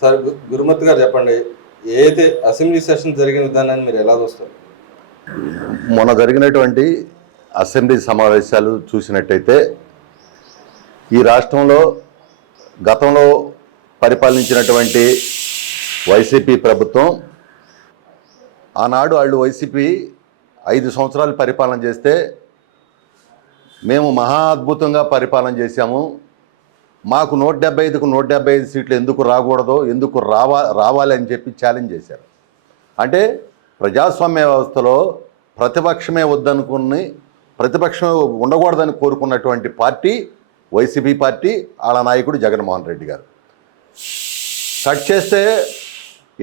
Sir గురుమూర్తి గారు చెప్పండి, ఏదైతే అసెంబ్లీ సెషన్ జరిగిన విధానాన్ని మీరు ఎలా చూస్తారు? మొన్న జరిగినటువంటి అసెంబ్లీ సమావేశాలు చూసినట్టయితే ఈ రాష్ట్రంలో గతంలో పరిపాలించినటువంటి వైసీపీ ప్రభుత్వం, ఆనాడు వాళ్ళు వైసీపీ 5 సంవత్సరాలు పరిపాలన చేస్తే మేము మహా అద్భుతంగా పరిపాలన చేశాము, మాకు 175కు 175 సీట్లు ఎందుకు రాకూడదో, ఎందుకు రావాలి అని చెప్పి ఛాలెంజ్ చేశారు. అంటే ప్రజాస్వామ్య వ్యవస్థలో ప్రతిపక్షమే వద్దనుకుని, ప్రతిపక్షమే ఉండకూడదని కోరుకున్నటువంటి పార్టీ వైసీపీ పార్టీ, వాళ్ళ నాయకుడు జగన్మోహన్ రెడ్డి గారు. కట్ చేస్తే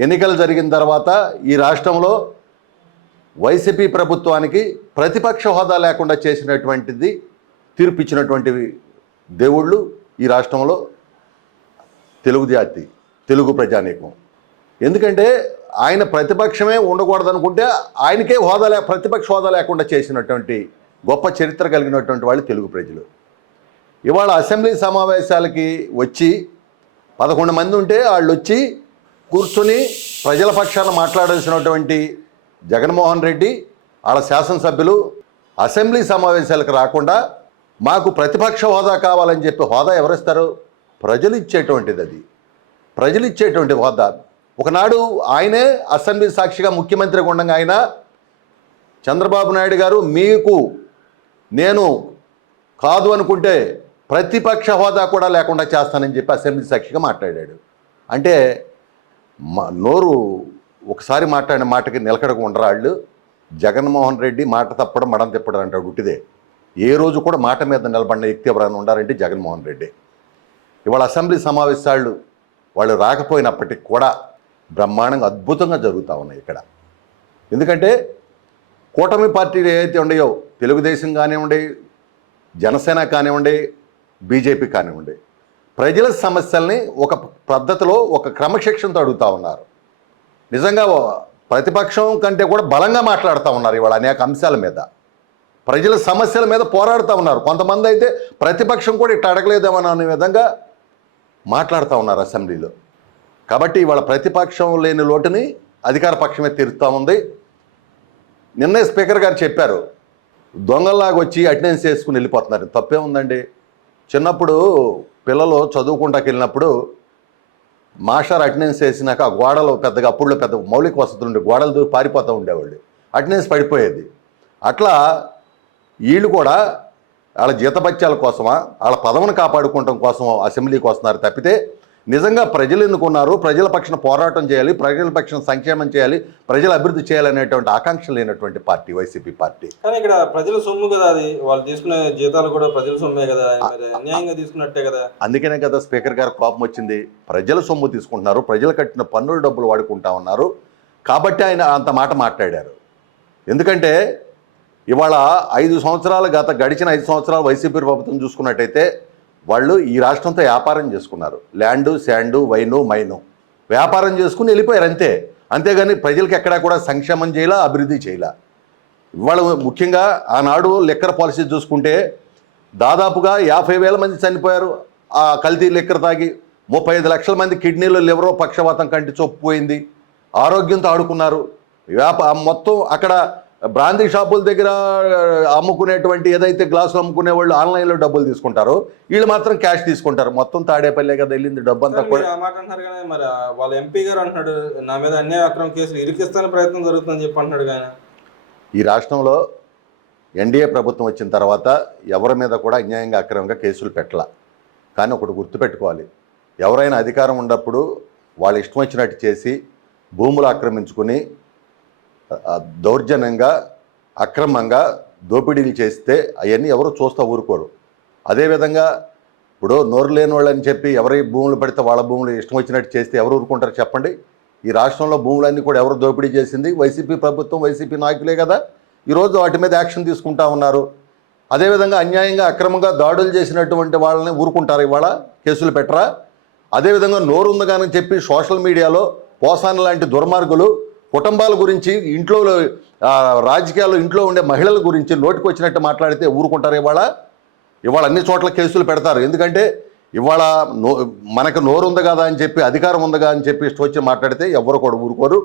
ఎన్నికలు జరిగిన తర్వాత ఈ రాష్ట్రంలో వైసీపీ ప్రభుత్వానికి ప్రతిపక్ష హోదా లేకుండా చేసినటువంటిది తీర్పిచ్చినటువంటి దేవుళ్ళు ఈ రాష్ట్రంలో తెలుగు జాతి, తెలుగు ప్రజానీకం. ఎందుకంటే ఆయన ప్రతిపక్షమే ఉండకూడదనుకుంటే ఆయనకే ప్రతిపక్ష హోదా లేకుండా చేసినటువంటి గొప్ప చరిత్ర కలిగినటువంటి వాళ్ళు తెలుగు ప్రజలు. ఇవాళ అసెంబ్లీ సమావేశాలకి వచ్చి 11 మంది ఉంటే వాళ్ళు వచ్చి కూర్చొని ప్రజల పక్షాన మాట్లాడాల్సినటువంటి జగన్మోహన్ రెడ్డి వాళ్ళ శాసనసభ్యులు అసెంబ్లీ సమావేశాలకు రాకుండా మాకు ప్రతిపక్ష హోదా కావాలని చెప్పి హోదా ఎవరిస్తారు? ప్రజలు ఇచ్చేటువంటిది. అది ప్రజలు ఇచ్చేటువంటి హోదా. ఒకనాడు ఆయనే అసెంబ్లీ సాక్షిగా ముఖ్యమంత్రిగా ఉండగా ఆయన చంద్రబాబు నాయుడు గారు, మీకు నేను కాదు అనుకుంటే ప్రతిపక్ష హోదా కూడా లేకుండా చేస్తానని చెప్పి అసెంబ్లీ సాక్షిగా మాట్లాడాడు. అంటే నోరు ఒకసారి మాట్లాడిన మాటకి నిలకడగా ఉండరు వాళ్ళు. జగన్మోహన్ రెడ్డి మాట తప్పడం మడం తిప్పడం అంటాడు ఉట్టిదే. ఏ రోజు కూడా మాట మీద నిలబడిన వ్యక్తి ఎవరైనా ఉండారంటే జగన్మోహన్ రెడ్డి. ఇవాళ అసెంబ్లీ సమావేశాలు వాళ్ళు రాకపోయినప్పటికీ కూడా బ్రహ్మాండంగా అద్భుతంగా జరుగుతూ ఉన్నాయి ఇక్కడ. ఎందుకంటే కూటమి పార్టీలు ఏవైతే ఉన్నాయో, తెలుగుదేశం కానివ్వండి, జనసేన కానివ్వండి, బీజేపీ కానివ్వండి, ప్రజల సమస్యల్ని ఒక పద్ధతిలో, ఒక క్రమశిక్షణతో అడుగుతూ ఉన్నారు. నిజంగా ప్రతిపక్షం కంటే కూడా బలంగా మాట్లాడుతూ ఉన్నారు. ఇవాళ అనేక అంశాల మీద, ప్రజల సమస్యల మీద పోరాడుతూ ఉన్నారు. కొంతమంది అయితే ప్రతిపక్షం కూడా ఇట్లా అడగలేదేమని అనే విధంగా మాట్లాడుతూ ఉన్నారు అసెంబ్లీలో. కాబట్టి ఇవాళ ప్రతిపక్షం లేని లోటుని అధికార పక్షమే తీరుస్తూ ఉంది. నిన్నే స్పీకర్ గారు చెప్పారు, దొంగల్లాగా వచ్చి అటెండెన్స్ చేసుకుని వెళ్ళిపోతున్నారు. తప్పే ఉందండి. చిన్నప్పుడు పిల్లలు చదువుకుంటాకి వెళ్ళినప్పుడు మాస్టర్ అటెండెన్స్ వేసినాక ఆ గోడలు పెద్దగా, అప్పుడులో పెద్ద మౌలిక వసతులు ఉండే గోడలు దూరి పారిపోతూ ఉండేవాళ్ళు, అటెండెన్స్ పడిపోయేది. అట్లా వీళ్ళు కూడా వాళ్ళ జీతభత్యాల కోసమా, వాళ్ళ పదవిని కాపాడుకోవటం కోసం అసెంబ్లీకి వస్తున్నారు తప్పితే నిజంగా ప్రజలు ఎన్నుకున్నారు, ప్రజల పక్షాన పోరాటం చేయాలి, ప్రజల పక్షాన సంక్షేమం చేయాలి, ప్రజల అభివృద్ధి చేయాలనేటువంటి ఆకాంక్ష లేనటువంటి పార్టీ వైసీపీ పార్టీ. కానీ ఇక్కడ ప్రజల సొమ్ము కదా, అది వాళ్ళు తీసుకునే జీతాలు కూడా ప్రజల సొమ్మే కదా, అన్యాయంగా తీసుకున్నట్టే కదా. అందుకనే కదా స్పీకర్ గారు కోపం వచ్చింది. ప్రజల సొమ్ము తీసుకుంటున్నారు, ప్రజలు కట్టిన పన్నుల డబ్బులు వాడుకుంటా ఉన్నారు కాబట్టి ఆయన అంత మాట మాట్లాడారు. ఎందుకంటే ఇవాళ 5 సంవత్సరాలు, గడిచిన 5 సంవత్సరాలు వైసీపీ ప్రభుత్వం చూసుకున్నట్టయితే వాళ్ళు ఈ రాష్ట్రంతో వ్యాపారం చేసుకున్నారు. ల్యాండు, శాండు, వైను, మైను వ్యాపారం చేసుకుని వెళ్ళిపోయారు అంతే. అంతేగాని ప్రజలకు ఎక్కడా కూడా సంక్షేమం చేయాల, అభివృద్ధి చేయాల. ఇవాళ ముఖ్యంగా ఆనాడు లిక్కర్ పాలసీ చూసుకుంటే దాదాపుగా 50,000 మంది చనిపోయారు ఆ కల్తీ లిక్కర్ తాగి. 35 లక్షల మంది కిడ్నీలో, లివరో, పక్షవాతం కంటి చొప్పు పోయింది. ఆరోగ్యంతో ఆడుకున్నారు. మొత్తం అక్కడ బ్రాందీ షాపుల దగ్గర అమ్ముకునేటువంటి ఏదైతే గ్లాసులు అమ్ముకునే వాళ్ళు ఆన్లైన్లో డబ్బులు తీసుకుంటారో, వీళ్ళు మాత్రం క్యాష్ తీసుకుంటారు. మొత్తం తాడేపల్లె కదా వెళ్ళింది డబ్బు అంతా కూడా. మాట అంటున్నారు కానీ మరి వాళ్ళ ఎంపీ గారు అంటున్నాడు, నా మీద అన్యాయ అక్రమ కేసులు ఇరికిస్తానే ప్రయత్నం జరుగుతుందని చెప్పి అంటున్నాడు. కానీ ఈ రాష్ట్రంలో ఎన్డీఏ ప్రభుత్వం వచ్చిన తర్వాత ఎవరి మీద కూడా అన్యాయంగా అక్రమంగా కేసులు పెట్టాల. కానీ ఒకటి గుర్తుపెట్టుకోవాలి, ఎవరైనా అధికారం ఉన్నప్పుడు వాళ్ళు ఇష్టం వచ్చినట్టు చేసి భూములు ఆక్రమించుకుని దౌర్జన్యంగా, అక్రమంగా దోపిడీలు చేస్తే అవన్నీ ఎవరు చూస్తూ ఊరుకోరు. అదేవిధంగా ఇప్పుడు నోరు లేని వాళ్ళని చెప్పి ఎవరి భూములు పడితే వాళ్ళ భూములు ఇష్టం వచ్చినట్టు చేస్తే ఎవరు ఊరుకుంటారు చెప్పండి? ఈ రాష్ట్రంలో భూములన్నీ కూడా ఎవరు దోపిడీ చేసింది? వైసీపీ ప్రభుత్వం, వైసీపీ నాయకులే కదా. ఈరోజు వాటి మీద యాక్షన్ తీసుకుంటా ఉన్నారు. అదేవిధంగా అన్యాయంగా, అక్రమంగా దాడులు చేసినటువంటి వాళ్ళని ఊరుకుంటారు, ఇవాళ కేసులు పెట్టరా? అదేవిధంగా నోరుందగానని చెప్పి సోషల్ మీడియాలో పోసాన లాంటి దుర్మార్గులు కుటుంబాల గురించి, ఇంట్లో రాజకీయాలు, ఇంట్లో ఉండే మహిళల గురించి నోటికి వచ్చినట్టు మాట్లాడితే ఊరుకుంటారు? ఇవాళ అన్ని చోట్ల కేసులు పెడతారు. ఎందుకంటే ఇవాళ మనకు నోరు ఉంది కదా అని చెప్పి, అధికారం ఉంది కదా అని చెప్పి ఇష్టం వచ్చి మాట్లాడితే ఎవరు కూడా ఊరుకోరు.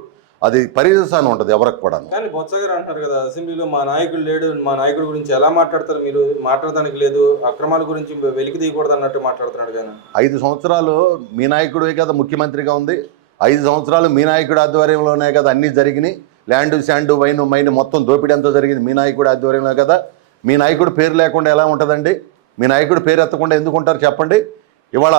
అది పర్యవసానం ఉంటుంది ఎవరికి కూడా. కానీ బొత్స గారు అంటున్నారు కదా, అసెంబ్లీలో మా నాయకుడు లేడు, మా నాయకుడి గురించి ఎలా మాట్లాడతారు మీరు, మాట్లాడడానికి లేదు, అక్రమాల గురించి వెలికి తీయకూడదు అన్నట్టు మాట్లాడుతున్నాడు. కానీ 5 సంవత్సరాలు మీ నాయకుడే కదా ముఖ్యమంత్రిగా ఉంది. 5 సంవత్సరాలు మీ నాయకుడి ఆధ్వర్యంలోనే కదా అన్నీ జరిగినాయి. ల్యాండ్, శాండ్, వైన్, మైన్ మొత్తం దోపిడీ అంతా జరిగింది మీ నాయకుడి ఆధ్వర్యంలో కదా. మీ నాయకుడు పేరు లేకుండా ఎలా ఉంటుందండి? మీ నాయకుడు పేరు ఎత్తకుండా ఎందుకు ఉంటారు చెప్పండి? ఇవాళ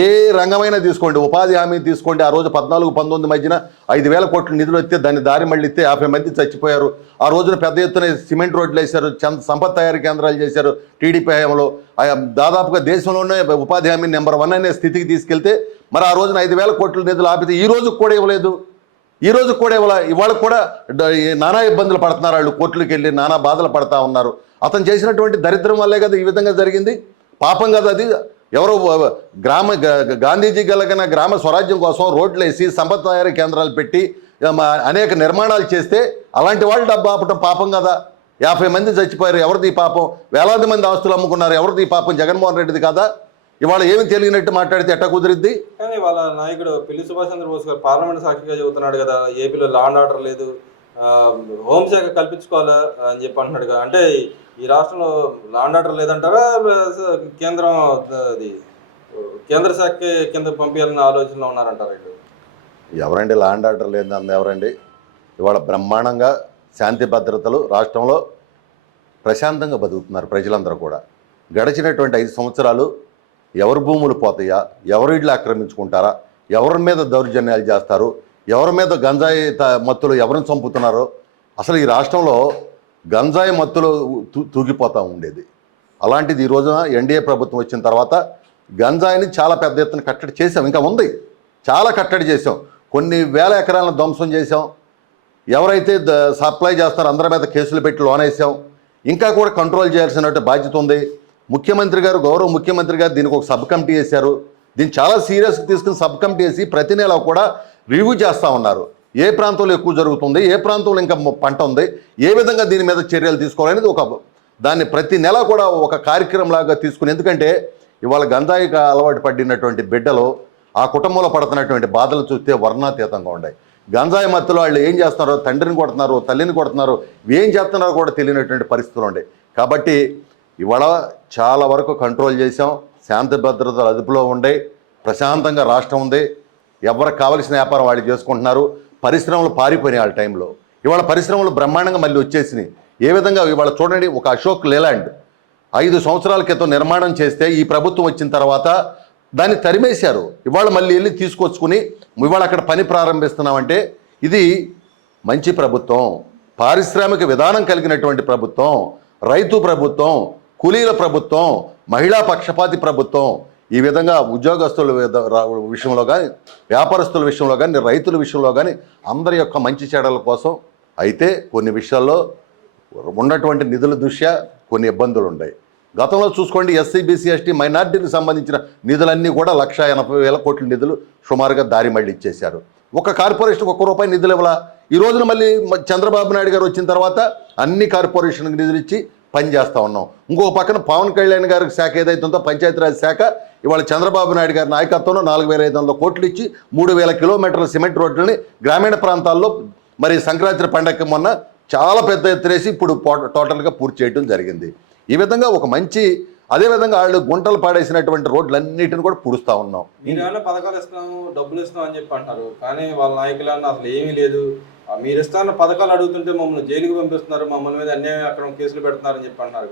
ఏ రంగమైనా తీసుకోండి, ఉపాధి హామీ తీసుకోండి. ఆ రోజు 14-19 మధ్యన 5,000 కోట్ల నిధులు వస్తే దాన్ని దారి మళ్ళీ ఇస్తే 50 మంది చచ్చిపోయారు. ఆ రోజున పెద్ద ఎత్తున సిమెంట్ రోడ్లు వేశారు, సంపత్ తయారీ కేంద్రాలు చేశారు టీడీపీ హయాంలో. దాదాపుగా దేశంలోనే ఉపాధి హామీ నెంబర్ 1 అనే స్థితికి తీసుకెళ్తే మరి ఆ రోజున 5,000 కోట్ల నిధులు ఆపితే ఈ రోజుకు కూడా ఇవ్వలేదు. ఈ రోజుకు కూడా ఇవాళ కూడా నానా ఇబ్బందులు పడుతున్నారు వాళ్ళు. కోర్టులకు వెళ్ళి నానా బాధలు పడతా ఉన్నారు. అతను చేసినటువంటి దరిద్రం వల్లే కదా ఈ విధంగా జరిగింది. పాపం కదా అది. ఎవరో గాంధీజీ గెలగిన గ్రామ స్వరాజ్యం కోసం రోడ్లు వేసి సంపత్ తయారీ కేంద్రాలు పెట్టి అనేక నిర్మాణాలు చేస్తే అలాంటి వాళ్ళు డబ్బు ఆపటం పాపం కదా. 50 మంది చచ్చిపోయారు, ఎవరిది పాపం? వేలాది మంది ఆస్తులు అమ్ముకున్నారు, ఎవరిది పాపం? జగన్మోహన్ రెడ్డిది కదా. ఇవాళ ఏమి తెలియనట్టు మాట్లాడితే ఎట్టా కుదిరిద్ది? కానీ వాళ్ళ నాయకుడు పిల్లి సుభాష్ చంద్రబోస్ గారు పార్లమెంట్ సాక్షిగా చెబుతున్నాడు కదా, ఏపీలో లా అండ్ ఆర్డర్ లేదు, హోంశాఖ కల్పించుకోవాలా అని చెప్పి అంటున్నాడు కదా. అంటే ఈ రాష్ట్రంలో లా అండ్ ఆర్డర్ లేదంటారా, కేంద్రం అది కేంద్ర శాఖ కింద పంపించాలన్న ఆలోచనలో ఉన్నారంటారా? ఎవరండి లా అండ్ ఆర్డర్ లేదంది? ఎవరండి? ఇవాళ బ్రహ్మాండంగా శాంతి భద్రతలు రాష్ట్రంలో ప్రశాంతంగా బతుకుతున్నారు ప్రజలందరూ కూడా. గడిచినటువంటి 5 సంవత్సరాలు ఎవరి భూములు పోతాయా, ఎవరి ఇళ్ళు ఆక్రమించుకుంటారా, ఎవరి మీద దౌర్జన్యాలు చేస్తారు, ఎవరి మీద గంజాయి మత్తులు ఎవరిని చంపుతున్నారో, అసలు ఈ రాష్ట్రంలో గంజాయి మత్తులు తూగిపోతూ ఉండేది. అలాంటిది ఈ రోజున ఎన్డీఏ ప్రభుత్వం వచ్చిన తర్వాత గంజాయిని చాలా పెద్ద ఎత్తున కట్టడి చేసాం. ఇంకా ఉంది, చాలా కట్టడి చేసాం. కొన్ని వేల ఎకరాలను ధ్వంసం చేసాం. ఎవరైతే సప్లై చేస్తారో అందరి మీద కేసులు పెట్టి లోనేసాం. ఇంకా కూడా కంట్రోల్ చేయాల్సినట్టు బాధ్యత ఉంది. ముఖ్యమంత్రి గారు, గౌరవ ముఖ్యమంత్రి గారు దీనికి ఒక సబ్ కమిటీ వేశారు. దీన్ని చాలా సీరియస్గా తీసుకుని సబ్ కమిటీ వేసి ప్రతి నెల కూడా రివ్యూ చేస్తూ ఉన్నారు. ఏ ప్రాంతంలో ఎక్కువ జరుగుతుంది, ఏ ప్రాంతంలో ఇంకా పంట ఉంది, ఏ విధంగా దీని మీద చర్యలు తీసుకోవాలనేది దాన్ని ప్రతి నెల కూడా ఒక కార్యక్రమంలాగా తీసుకుని. ఎందుకంటే ఇవాళ గంజాయికి అలవాటు పడినటువంటి బిడ్డలు ఆ కుటుంబంలో పడుతున్నటువంటి బాధలు చూస్తే వర్ణాతీతంగా ఉన్నాయి. గంజాయి మత్తులో వాళ్ళు ఏం చేస్తున్నారో, తండ్రిని కొడుతున్నారు, తల్లిని కొడుతున్నారు, ఏం చేస్తున్నారో కూడా తెలియనటువంటి పరిస్థితులు ఉన్నాయి. కాబట్టి ఇవాళ చాలా వరకు కంట్రోల్ చేసాం. శాంతి భద్రతలు అదుపులో ఉండే ప్రశాంతంగా రాష్ట్రం ఉంది. ఎవరికి కావలసిన వ్యాపారం వాళ్ళు చేసుకుంటున్నారు. పరిశ్రమలు పారిపోయినాయి వాళ్ళ టైంలో. ఇవాళ పరిశ్రమలు బ్రహ్మాండంగా మళ్ళీ వచ్చేసినాయి. ఏ విధంగా ఇవాళ చూడండి, ఒక అశోక్ లేలాండ్ 5 సంవత్సరాల క్రితం నిర్మాణం చేస్తే ఈ ప్రభుత్వం వచ్చిన తర్వాత దాన్ని తరిమేశారు. ఇవాళ మళ్ళీ వెళ్ళి తీసుకొచ్చుకుని ఇవాళ అక్కడ పని ప్రారంభిస్తున్నామంటే ఇది మంచి ప్రభుత్వం, పారిశ్రామిక విధానం కలిగినటువంటి ప్రభుత్వం, రైతు ప్రభుత్వం, కూలీల ప్రభుత్వం, మహిళా పక్షపాతి ప్రభుత్వం. ఈ విధంగా ఉద్యోగస్తుల విషయంలో కానీ, వ్యాపారస్తుల విషయంలో కానీ, రైతుల విషయంలో కానీ అందరి యొక్క మంచి చెడల కోసం. అయితే కొన్ని విషయాల్లో ఉన్నటువంటి నిధుల దృష్ట్యా కొన్ని ఇబ్బందులు ఉన్నాయి. గతంలో చూసుకోండి, ఎస్సీ, బీసీ, ఎస్టీ, మైనార్టీలకు సంబంధించిన నిధులన్నీ కూడా 1,80,000 కోట్ల నిధులు సుమారుగా దారి మళ్ళీ ఇచ్చేశారు. ఒక కార్పొరేషన్కి ₹1 నిధులు ఇవ్వాల. ఈ రోజున మళ్ళీ చంద్రబాబు నాయుడు గారు వచ్చిన తర్వాత అన్ని కార్పొరేషన్కి నిధులు ఇచ్చి పనిచేస్తూ ఉన్నాం. ఇంకో పక్కన పవన్ కళ్యాణ్ గారికి శాఖ ఏదైతే ఉందో పంచాయతీరాజ్ శాఖ, ఇవాళ చంద్రబాబు నాయుడు గారి నాయకత్వంలో 4,500 కోట్లు ఇచ్చి 3,000 కిలోమీటర్ల సిమెంట్ రోడ్లని గ్రామీణ ప్రాంతాల్లో మరి సంక్రాంతి పండగకి మొన్న చాలా పెద్ద ఎత్తునేసి ఇప్పుడు టోటల్గా పూర్తి చేయడం జరిగింది. ఈ విధంగా ఒక మంచి, అదేవిధంగా వాళ్ళు గుంటలు పాడేసినటువంటి రోడ్లన్నిటిని కూడా పుడుస్తూ ఉన్నాం. మీరేమన్నా పథకాలు ఇస్తున్నాము, డబ్బులు ఇస్తున్నాం అని చెప్పి అంటారు. కానీ వాళ్ళ నాయకులన్నా అసలు ఏమీ లేదు, మీరు ఇస్తాన్న పథకాలు అడుగుతుంటే మమ్మల్ని జైలుకి పంపిస్తున్నారు, మమ్మల్ని మీద అన్యాయం అక్రమం కేసులు పెడుతున్నారని చెప్పి అంటున్నారు.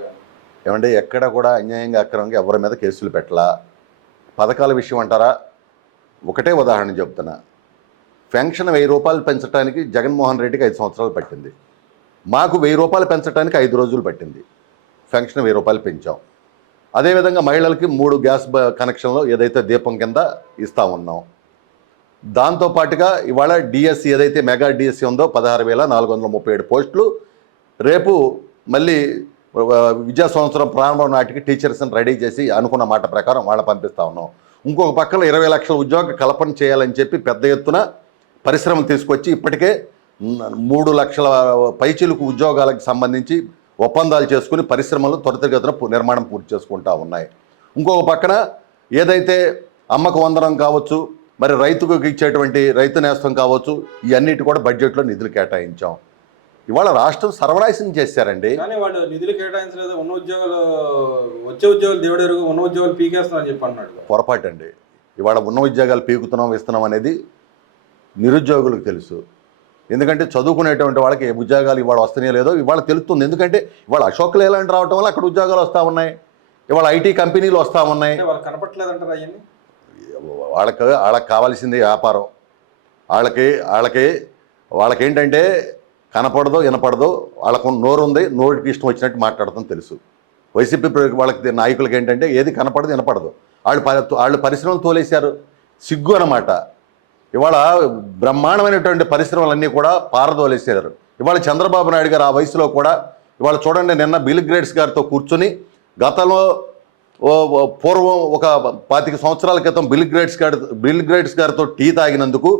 ఏమంటే ఎక్కడ కూడా అన్యాయంగా అక్రమంగా ఎవరి మీద కేసులు పెట్టలా. పథకాల విషయం అంటారా, ఒకటే ఉదాహరణ చెప్తున్నా. పెన్షన్ ₹1000 పెంచడానికి జగన్మోహన్ రెడ్డికి 5 సంవత్సరాలు పట్టింది. మాకు ₹1000 పెంచడానికి 5 రోజులు పట్టింది. పెన్షన్ ₹1000 పెంచాం. అదేవిధంగా మహిళలకి 3 గ్యాస్ కనెక్షన్లు ఏదైతే దీపం కింద ఇస్తూ ఉన్నాం. దాంతోపాటుగా ఇవాళ డిఎస్సి ఏదైతే మెగా డిఎస్సి ఉందో 16,437 పోస్టులు రేపు మళ్ళీ విద్యా సంవత్సరం ప్రారంభం నాటికి టీచర్స్ని రెడీ చేసి అనుకున్న మాట ప్రకారం వాళ్ళని పంపిస్తూ ఉన్నాం. ఇంకొక పక్కన 20 లక్షల ఉద్యోగ కల్పన చేయాలని చెప్పి పెద్ద ఎత్తున పరిశ్రమలు తీసుకొచ్చి ఇప్పటికే 3 లక్షల పైచిలుకు ఉద్యోగాలకు సంబంధించి ఒప్పందాలు చేసుకుని పరిశ్రమలు త్వరితగతిన నిర్మాణం పూర్తి చేసుకుంటూ ఉన్నాయి. ఇంకొక పక్కన ఏదైతే అమ్మకు వందనం కావచ్చు, మరి రైతుకు ఇచ్చేటువంటి రైతు నేస్తం కావచ్చు, ఇవన్నిటి కూడా బడ్జెట్లో నిధులు కేటాయించాం. ఇవాళ రాష్ట్రం సర్వనాశనం చేశారండి. కానీ వాళ్ళు నిధులు కేటాయించలేదు, ఉన్న ఉద్యోగాలు వచ్చే ఉద్యోగాలు దేవుడు ఎరుగు, ఉన్న ఉద్యోగాలు పీకేస్తున్నాం అని చెప్పి అన్నాడు. పొరపాటు అండి. ఇవాళ ఉన్న ఉద్యోగాలు పీకుతున్నాం ఇస్తున్నాం అనేది నిరుద్యోగులకు తెలుసు. ఎందుకంటే చదువుకునేటువంటి వాళ్ళకి ఏ ఉద్యోగాలు ఇవాళ వస్తున్నాయో లేదో ఇవాళ తెలుస్తుంది. ఎందుకంటే ఇవాళ అశోక్ లేలాంటి రావటం వల్ల అక్కడ ఉద్యోగాలు వస్తూ ఉన్నాయి, ఇవాళ ఐటీ కంపెనీలు వస్తూ ఉన్నాయి. వాళ్ళు కనపట్లేదంటారు అవన్నీ. వాళ్ళకి కావాల్సింది వ్యాపారం. వాళ్ళకేంటంటే కనపడదో వినపడదో, వాళ్ళకు నోరు ఉంది, నోటికి ఇష్టం వచ్చినట్టు మాట్లాడతాం తెలుసు. వైసీపీ వాళ్ళకి నాయకులకి ఏంటంటే ఏది కనపడదు వినపడదు. వాళ్ళు పరిశ్రమలు తోలేశారు, సిగ్గు అన్నమాట. ఇవాళ బ్రహ్మాండమైనటువంటి పరిశ్రమలన్నీ కూడా పారదోలేశారు. ఇవాళ చంద్రబాబు నాయుడు గారు ఆ వయసులో కూడా ఇవాళ చూడండి, నిన్న బిల్ గేట్స్ గారితో కూర్చొని గతంలో పూర్వం ఒక 25 సంవత్సరాల క్రితం బిల్ గేట్స్ గారితో టీ తాగినందుకు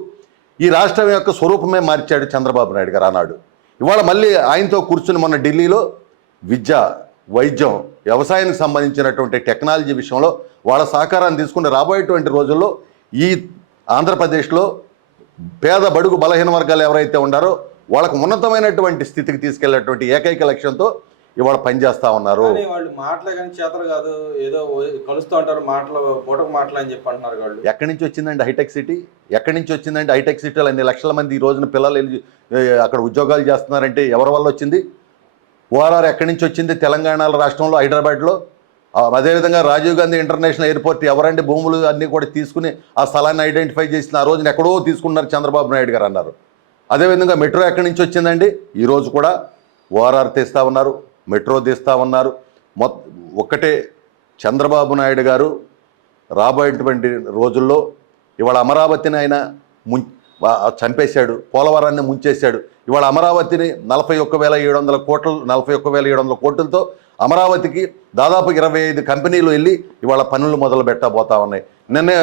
ఈ రాష్ట్రం యొక్క స్వరూపమే మార్చాడు చంద్రబాబు నాయుడు గారు ఆనాడు. ఇవాళ మళ్ళీ ఆయనతో కూర్చుని మొన్న ఢిల్లీలో విద్య, వైద్యం, వ్యవసాయానికి సంబంధించినటువంటి టెక్నాలజీ విషయంలో వాళ్ళ సహకారాన్ని తీసుకుని రాబోయేటువంటి రోజుల్లో ఈ ఆంధ్రప్రదేశ్లో పేద బడుగు బలహీన వర్గాలు ఎవరైతే ఉన్నారో వాళ్ళకు ఉన్నతమైనటువంటి స్థితికి తీసుకెళ్లేటువంటి ఏకైక లక్ష్యంతో ఇవాళ పనిచేస్తూ ఉన్నారు. వాళ్ళు మాటలే కానీ చేతలు కాదు, ఏదో కలుస్తూ ఉంటారు, మాటలు పూటకు మాటలు అని చెప్పి అంటున్నారు. వాళ్ళు ఎక్కడి నుంచి వచ్చిందండి హైటెక్ సిటీ? ఎక్కడి నుంచి వచ్చిందండి హైటెక్ సిటీలో అన్ని లక్షల మంది ఈ రోజున పిల్లలు వెళ్ళి అక్కడ ఉద్యోగాలు చేస్తున్నారంటే ఎవరి వల్ల వచ్చింది? ఓఆర్ఆర్ ఎక్కడి నుంచి వచ్చింది? తెలంగాణ రాష్ట్రంలో హైదరాబాద్లో. అదేవిధంగా రాజీవ్ గాంధీ ఇంటర్నేషనల్ ఎయిర్పోర్ట్ ఎవరండి భూములు అన్నీ కూడా తీసుకుని ఆ స్థలాన్ని ఐడెంటిఫై చేసిన ఆ రోజున ఎక్కడో తీసుకున్నారు చంద్రబాబు నాయుడు గారు అన్నారు. అదేవిధంగా మెట్రో ఎక్కడి నుంచి వచ్చిందండి? ఈరోజు కూడా ఓఆర్ఆర్ తీస్తూ ఉన్నారు, మెట్రో తీస్తూ ఉన్నారు. ఒక్కటే చంద్రబాబు నాయుడు గారు రాబోయేటువంటి రోజుల్లో ఇవాళ అమరావతిని ఆయన చంపేశాడు, పోలవరాన్ని ముంచేశాడు. ఇవాళ అమరావతిని 41,700 కోట్లతో అమరావతికి దాదాపు 25 కంపెనీలు వెళ్ళి ఇవాళ పనులు మొదలు పెట్టబోతా ఉన్నాయి. నిన్నే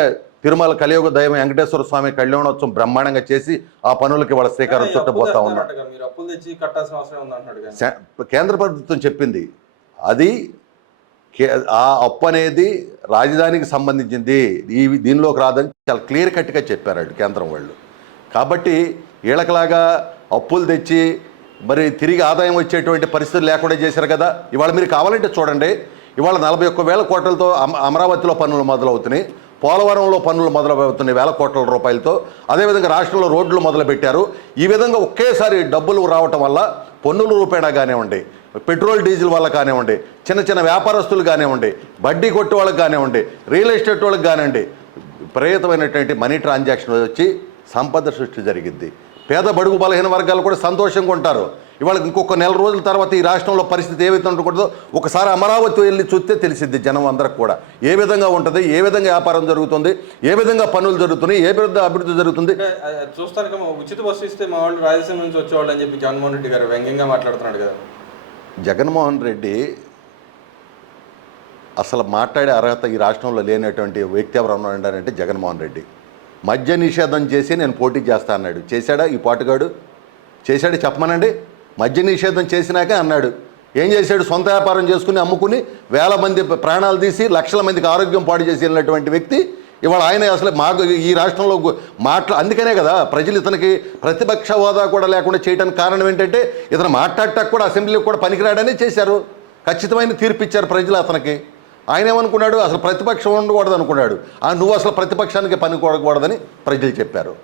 తిరుమల కలియుగ దైవం వెంకటేశ్వర స్వామి కళ్యాణోత్సవం బ్రహ్మాండంగా చేసి ఆ పనులకి వాళ్ళ శ్రీకారం చుట్టబోతా ఉన్నారు. కేంద్ర ప్రభుత్వం చెప్పింది అది, ఆ అప్పు అనేది రాజధానికి సంబంధించింది, దీనిలోకి రాదని చాలా క్లియర్ కట్గా చెప్పారు కేంద్రం వాళ్ళు. కాబట్టి వీళ్ళకలాగా అప్పులు తెచ్చి మరి తిరిగి ఆదాయం వచ్చేటువంటి పరిస్థితులు లేకుండా చేశారు కదా. ఇవాళ మీరు కావాలంటే చూడండి, ఇవాళ 41,000 కోట్లతో అమరావతిలో పనులు మొదలవుతున్నాయి, పోలవరంలో పనులు మొదలవుతున్నాయి 1,000 కోట్ల రూపాయలతో. అదేవిధంగా రాష్ట్రంలో రోడ్లు మొదలుపెట్టారు. ఈ విధంగా ఒకేసారి డబ్బులు రావటం వల్ల పన్నుల రూపేణా కానివ్వండి, పెట్రోల్ డీజిల్ వల్ల కానివ్వండి, చిన్న చిన్న వ్యాపారస్తులు కానివ్వండి, బడ్డీ కొట్టు వాళ్ళకి కానివ్వండి, రియల్ ఎస్టేట్ వాళ్ళకి కానివ్వండి, విపరీతమైనటువంటి మనీ ట్రాన్సాక్షన్ వచ్చి సంపద సృష్టి జరిగింది. పేద బడుగు బలహీన వర్గాలు కూడా సంతోషంగా ఉంటారు. ఇవాళ ఇంకొక నెల రోజుల తర్వాత ఈ రాష్ట్రంలో పరిస్థితి ఏవైతే ఉండకూడదో ఒకసారి అమరావతి వెళ్ళి చూస్తే తెలిసిద్ది జనం అందరికి కూడా ఏ విధంగా ఉంటుంది, ఏ విధంగా వ్యాపారం జరుగుతుంది, ఏ విధంగా పనులు జరుగుతున్నాయి, ఏ విధంగా అభివృద్ధి జరుగుతుంది. చూస్తానికి ఉచిత బస్సు ఇస్తే మా వాళ్ళు రాయలసీమ నుంచి వచ్చేవాళ్ళు అని చెప్పి జగన్మోహన్ రెడ్డి గారు వ్యంగ్యంగా మాట్లాడుతున్నాడు కదా. జగన్మోహన్ రెడ్డి అసలు మాట్లాడే అర్హత ఈ రాష్ట్రంలో లేనటువంటి వ్యక్తి ఎవరు ఉన్నారంటే జగన్మోహన్ రెడ్డి. మద్య నిషేధం చేసి నేను పోటీ చేస్తా అన్నాడు. చేశాడా ఈ పాటుగాడు? చేశాడు చెప్పమనండి. మద్య నిషేధం చేసినాకే అన్నాడు. ఏం చేశాడు? సొంత వ్యాపారం చేసుకుని అమ్ముకుని 1,000 మంది ప్రాణాలు తీసి లక్షల మందికి ఆరోగ్యం పాడు చేసి వెళ్ళినటువంటి వ్యక్తి ఇవాళ ఆయన అసలు మాకు ఈ రాష్ట్రంలో అందుకనే కదా ప్రజలు ఇతనికి ప్రతిపక్ష హోదా కూడా లేకుండా చేయడానికి కారణం ఏంటంటే ఇతను మాట్లాడటానికి కూడా అసెంబ్లీకి కూడా పనికిరాడనే చేశారు. ఖచ్చితమైన తీర్పు ఇచ్చారు ప్రజలు అతనికి. ఆయన ఏమనుకున్నాడు? అసలు ప్రతిపక్షం ఉండకూడదు అనుకున్నాడు. నువ్వు అసలు ప్రతిపక్షానికి పనికూడకూడదని ప్రజలు చెప్పారు.